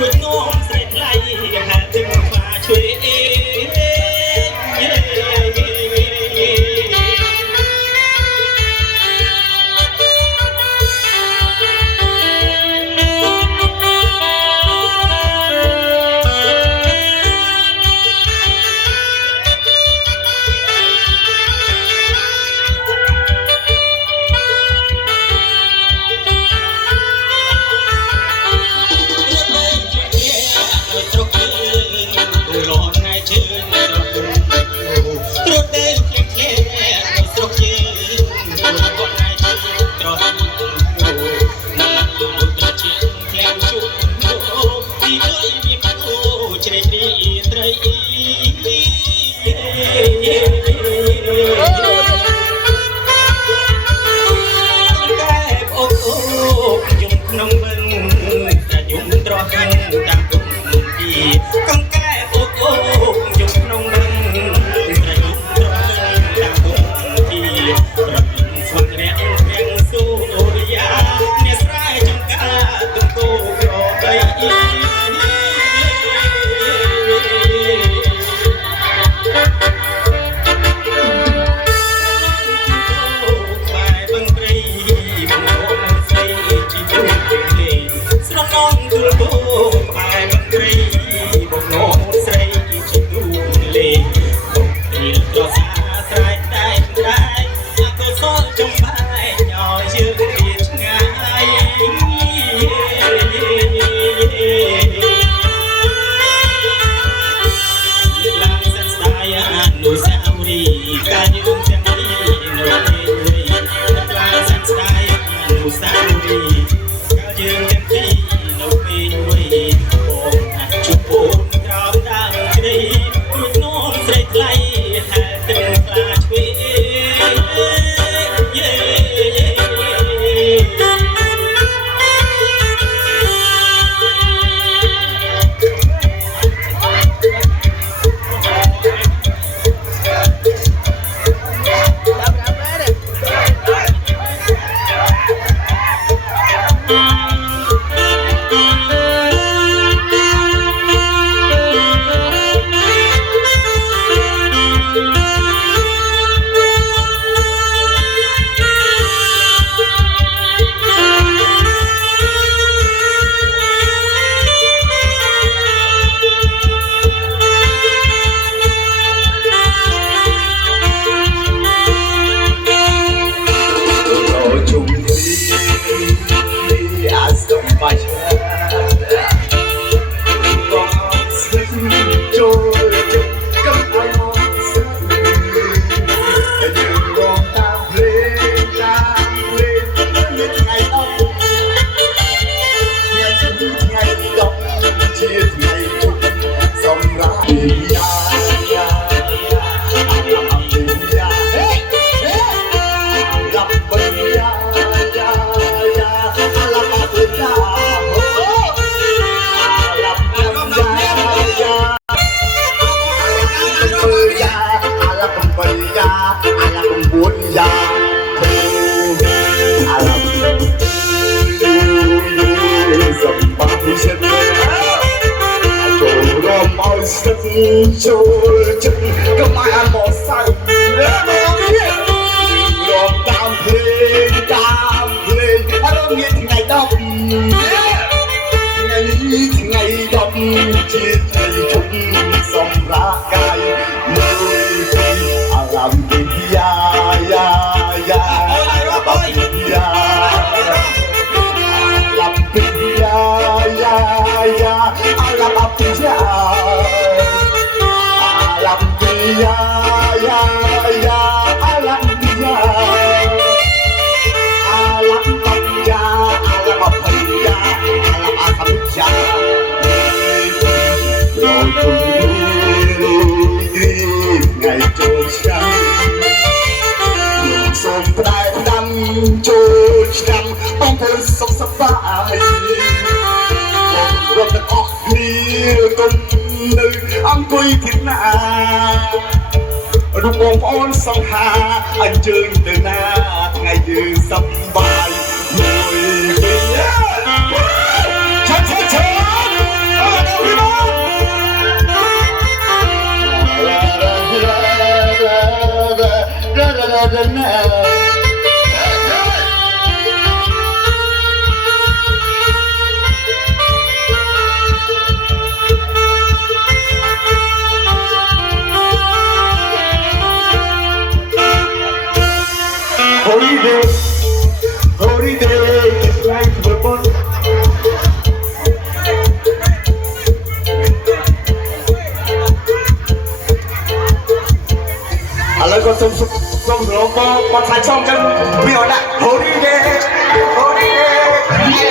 ជួយនោមស្រេចថ្លៃហាក់ទាំងខ្លាជួយអេចូលចិត្តកុំឲ្យអានមកសៅរំតាមភ្លេងអរមានថ្ងៃ10ថ្ងៃនេះថ្ងៃ10ជាថ្ងៃជុំសម្រាប់កាយមើលពីអារម្មណ៍ពីយ៉ាបបយ៉ាឡាប់ពីយ៉ាអាឡាប់ពីយ៉ាសូមផ្ដែផ្ដាំចូលឆ្នាំបងធ្វើសុខសប្បាយបងរត់ទាំងអស់គ្នាគុំនៅអង្គុយគិតណារូបបងប្អូនសង្ហាអញ្ជើញទៅណាថ្ងៃយើងសប្បាយមួយវិញឆា holiday, holiday is like the one. แล้วก็ส่งหลวงพ่อมาถ่ายช่องกันไม่เอาละ holiday holiday